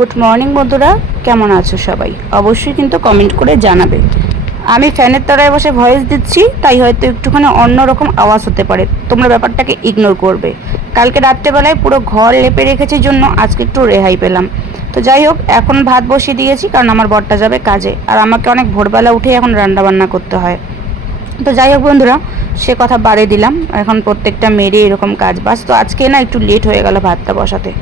Good morning বন্ধুরা, কেমন আছো সবাই? অবশ্যই কিন্তু কমেন্ট করে জানাবে। আমি ফ্যানের তলায় বসে ভয়েস দিচ্ছি, তাই হয়তো একটুখানি অন্যরকম আওয়াজ হতে পারে, তোমরা ব্যাপারটাকে ইগনোর করবে। কালকে রাত্রেবেলায় পুরো ঘর লেপে রেখেছি জন্য আজকে একটু রেহাই পেলাম। তো যাই হোক, এখন ভাত বসিয়ে দিয়েছি কারণ আমার বরটা যাবে কাজে, আর আমাকে অনেক ভোরবেলা উঠে এখন রান্নাবান্না করতে হয়। তো যাই হোক বন্ধুরা, সে কথা বাড়িয়ে দিলাম। এখন প্রত্যেকটা মেয়েরই এরকম কাজ বাস। তো আজকে না একটু লেট হয়ে গেল ভাতটা বসাতে।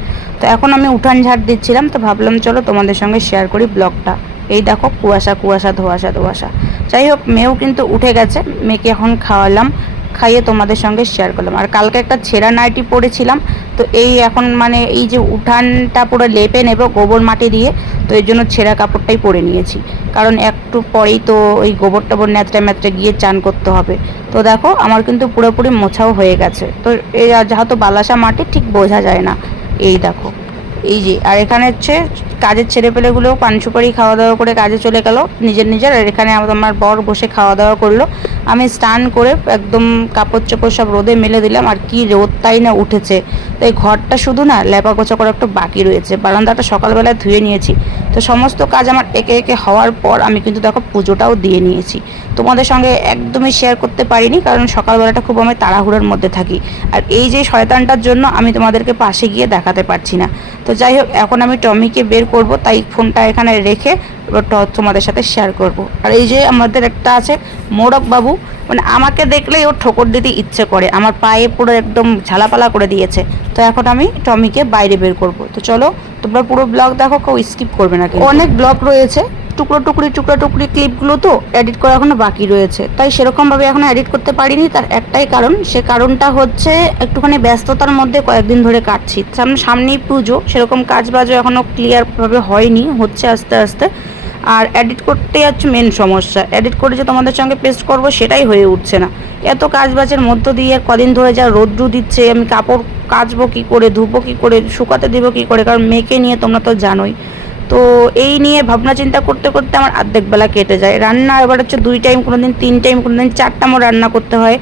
তো এখন আমি উঠান ঝাড় দিচ্ছিলাম, তো ভাবলাম চলো তোমাদের সঙ্গে শেয়ার করি ব্লগটা। এই দেখো কুয়াশা কুয়াশা ধোয়াশা ধোয়াশা। যাই হোক, মেয়েও কিন্তু উঠে গেছে, মেয়েকে এখন খাওয়ালাম, খাইয়ে তোমাদের সঙ্গে শেয়ার করলাম। আর কালকে একটা ছেঁড়া নাইটি পরেছিলাম, তো এই এখন মানে এই যে উঠানটা পুরো লেপে নেব গোবর মাটি দিয়ে, তো এর জন্য ছেঁড়া কাপড়টাই পরে নিয়েছি। কারণ একটু পরেই তো ওই গোবর টোবর ন্যাতড়ে ম্যাতড়ে গিয়ে চান করতে হবে। তো দেখো আমার কিন্তু পুরোপুরি মোছাও হয়ে গেছে। তো এই যেহেতু বালাসা মাটি ঠিক বোঝা যায় না। এই দেখো, এই যে, আর এখানে হচ্ছে কাজের ছেলেপেলেগুলো পান সুপারি খাওয়া দাওয়া করে কাজে চলে গেল নিজের নিজের। আর এখানে আমার বর বসে খাওয়া দাওয়া করলো। আমি স্নান করে একদম কাপড় চোপড় সব রোদে মেলে দিলাম। আর কি রোদ তাই না উঠেছে। তো এই ঘরটা শুধু না লেপা গোছা করা একটু বাকি রয়েছে, বারান্দাটা সকালবেলায় ধুয়ে নিয়েছি। তো সমস্ত কাজ আমার একে একে হওয়ার পর আমি কিন্তু দেখো পুজোটাও দিয়ে নিয়েছি। তোমাদের সঙ্গে একদমই শেয়ার করতে পারিনি, কারণ সকালবেলাটা খুব আমি তাড়াহুড়োর মধ্যে থাকি। আর এই যে শয়তানটার জন্য আমি তোমাদেরকে পাশে গিয়ে দেখাতে পারছি না। তো যাই হোক, এখন আমি টমিকে বের করব, তাই ফোনটা এখানে রেখে এবার তোমাদের সাথে শেয়ার করব। আর এই যে আমাদের একটা আছে মোড়ক বাবু, মানে আমাকে দেখলেই ওর ঠোকর দিতে ইচ্ছে করে, আমার পায়ে পুরো একদম ঝালাপালা করে দিয়েছে। তো এখন আমি টমিকে বাইরে বের করব। তো চলো তোমরা পুরো ব্লগ দেখো, কেউ স্কিপ করবে না। অনেক ব্লগ রয়েছে, টুকরো টুকরি ক্লিপগুলো তো এডিট করা এখনো বাকি রয়েছে, তাই সেরকমভাবে এখনো এডিট করতে পারিনি। তার একটাই কারণ, সে কারণটা হচ্ছে একটুখানি ব্যস্ততার মধ্যে কয়েকদিন ধরে কাটছি। সামনেই পুজো, সেরকম কাজ বাজও এখনও ক্লিয়ারভাবে হয়নি, হচ্ছে আস্তে আস্তে। আর এডিট করতেই হচ্ছে মেন সমস্যা, এডিট করে যে তোমাদের সঙ্গে পেস্ট করব সেটাই হয়ে উঠছে না। এত কাজ বাজের মধ্য দিয়ে কদিন ধরে যা রৌদ্র দিচ্ছে, আমি কাপড় কাচবো কী করে, ধুবো কী করে, শুকাতে দেবো কী করে, কারণ মেয়েকে নিয়ে তোমরা তো জানোই। তো এই নিয়ে ভাবনা চিন্তা করতে করতে আমার অর্ধেক বেলা কেটে যায়। রান্না এবার হচ্ছে 2 টাইম, কোনো দিন 3 টাইম, কোনো দিন 4 টাইমও রান্না করতে হয়।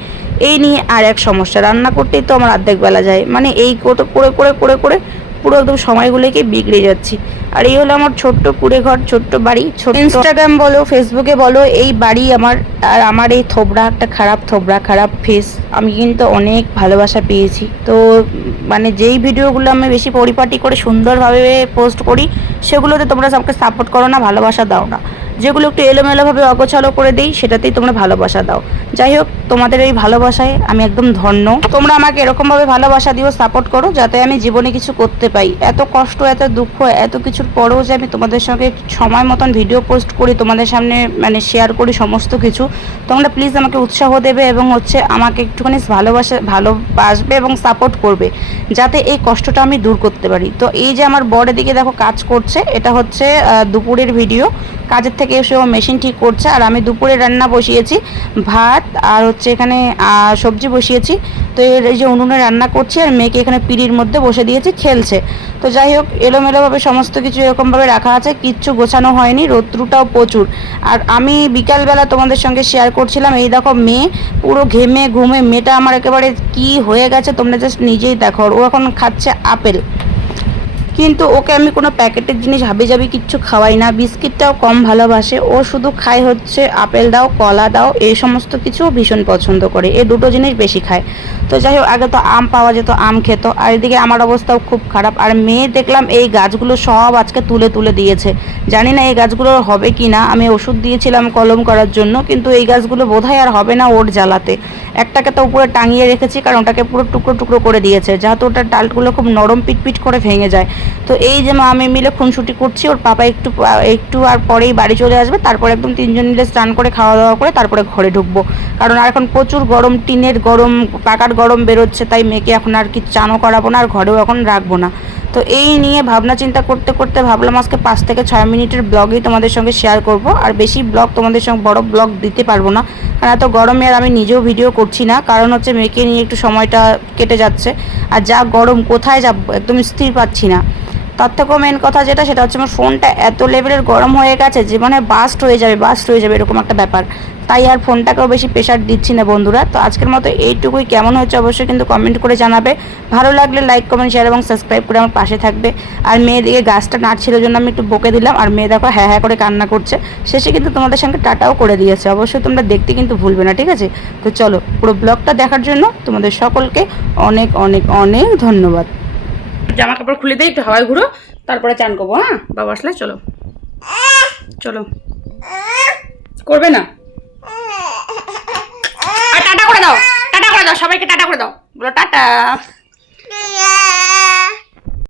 এই নিয়ে আর এক সমস্যা, রান্না করতেই তো আমার অর্ধেক বেলা যায়, মানে এই করে করে করে করে করে পুরো একদম সময়গুলোকে বিগড়ে যাচ্ছি। আর এই হলো আমার ছোট্ট কুড়ে ঘর, ছোট্ট বাড়ি, ছোট ইনস্টাগ্রাম বলো ফেসবুকে বলো, এই বাড়ি আমার। আর আমার এই থোবড়া, একটা খারাপ থোবড়া, খারাপ ফেস, আমি কিন্তু অনেক ভালোবাসা পেয়েছি। তো মানে যেই ভিডিওগুলো আমি বেশি পরিপাটি করে সুন্দরভাবে পোস্ট করি, সেগুলোতে তোমরা আমাকে সাপোর্ট করো না, ভালোবাসা দাও না। যেগুলো একটু এলোমেলোভাবে অগোছালো করে দিই, সেটাতেই তোমরা ভালোবাসা দাও। যাই হোক, তোমাদের এই ভালোবাসায় আমি একদম ধন্য। তোমরা আমাকে এরকমভাবে ভালোবাসা দিও, সাপোর্ট করো, যাতে আমি জীবনে কিছু করতে পাই। এত কষ্ট, এত দুঃখ, এত কিছুর পরেও যে আমি তোমাদের সঙ্গে সময় মতন ভিডিও পোস্ট করি, তোমাদের সামনে মানে শেয়ার করি সমস্ত কিছু, তোমরা প্লিজ আমাকে উৎসাহ দেবে এবং হচ্ছে আমাকে একটুখানি ভালোবাসবে এবং সাপোর্ট করবে, যাতে এই কষ্টটা আমি দূর করতে পারি। তো এই যে আমার বড় দিকে দেখো কাজ করছে, এটা হচ্ছে দুপুরের ভিডিও। কাজের থেকে এসে ও মেশিন ঠিক করছে, আর আমি দুপুরে রান্না বসিয়েছি, ভাত আর হচ্ছে এখানে সবজি বসিয়েছি। তো এই যে উনুনে রান্না করছি, আর মেয়েকে এখানে পিঁড়ির মধ্যে বসে দিয়েছি, খেলছে। তো যাই হোক, এলোমেলোভাবে সমস্ত কিছু এরকমভাবে রাখা আছে, কিচ্ছু গোছানো হয়নি, রৌদ্রটাও প্রচুর। আর আমি বিকালবেলা তোমাদের সঙ্গে শেয়ার করছিলাম, এই দেখো মেয়ে পুরো ঘেমে ঘুমে, মেয়েটা আমার একেবারে কি হয়ে গেছে তোমরা জাস্ট নিজেই দেখো। ও এখন খাচ্ছে আপেল, কিন্তু ওকে আমি কোনো প্যাকেটের জিনিস হাবিজাবি কিচ্ছু খাওয়াই না, বিস্কিটটাও কম ভালোবাসে। ও শুধু খায় হচ্ছে আপেল দাও, কলা দাও, এই সমস্ত কিছু ভীষণ পছন্দ করে, এই দুটো জিনিস বেশি খায়। তো যাই হোক, আগে তো আম পাওয়া যেত, আম খেত। আর এদিকে আমার অবস্থাও খুব খারাপ। আর মেয়ে দেখলাম এই গাছগুলো সব আজকে তুলে তুলে দিয়েছে। জানি না এই গাছগুলো হবে কি না, আমি ওষুধ দিয়েছিলাম কলম করার জন্য, কিন্তু এই গাছগুলো বোধহয় আর হবে না ওর জ্বালাতে। একটাকে তো উপরে টাঙিয়ে রেখেছি, কারণ ওটাকে পুরো টুকরো টুকরো করে দিয়েছে, যেহেতু ওটার ডালগুলো খুব নরম পিটপিট করে ভেঙে যায়। তো এই যে মা আমি মিলে খুনসুটি করছি, ওর পাপা একটু আর পরেই বাড়ি চলে আসবে, তারপর একদম 3 জন মিলে স্নান করে খাওয়া দাওয়া করে তারপরে ঘরে ঢুকবো। কারণ আর এখন প্রচুর গরম, টিনের গরম, পাকার গরম বেরোচ্ছে, তাই মেয়েকে এখন আর কি চানও করাবো না, আর ঘরেও এখন রাখবো না। তো এই নিয়ে ভাবনা চিন্তা করতে করতে ভাবলাম আজকে 5 থেকে 6 মিনিটের ব্লগই তোমাদের সঙ্গে শেয়ার করব। আর বেশি ব্লগ তোমাদের সঙ্গে বড় ব্লগ দিতে পারবো না, কারণ এত গরমে আর আমি নিজেও ভিডিও করছি না, কারণ হচ্ছে মেয়েকে নিয়ে একটু সময়টা কেটে যাচ্ছে। আর যা গরম, কোথায় যাব একদম স্থির পাচ্ছি না। তার থেকেও মেন কথা যেটা, সেটা হচ্ছে আমার ফোনটা এত লেভেলের গরম হয়ে গেছে যে মানে বাস্ট হয়ে যাবে এরকম একটা ব্যাপার। তাই আর ফোনটাকেও বেশি প্রেশার দিচ্ছি না বন্ধুরা। তো আজকের মতো এইটুকুই। কেমন হচ্ছে অবশ্যই কিন্তু কমেন্ট করে জানাবে। ভালো লাগলে লাইক কমেন্ট শেয়ার এবং সাবস্ক্রাইব করে আমার পাশে থাকবে। আর মেয়ে দিকে গাছটা নাড়ছিল জন্য আমি একটু বকে দিলাম, আর মেয়ে দেখো হ্যাঁ হ্যাঁ করে কান্না করছে। শেষে কিন্তু তোমাদের সঙ্গে টাটাও করে দিয়েছে। অবশ্যই তোমরা দেখতে কিন্তু ভুলবে না, ঠিক আছে? তো চলো, পুরো ব্লগটা দেখার জন্য তোমাদের সকলকে অনেক অনেক অনেক ধন্যবাদ। জামা কাপড় খুলে দিই, একটু হাওয়ায় ঘুরো, তারপরে চান করবো। হ্যাঁ, বাবা আসলে চলো চলো। করবে না? আর টাটা করে দাও, টাটা করে দাও, সবাইকে টাটা করে দাও, বলো টাটা।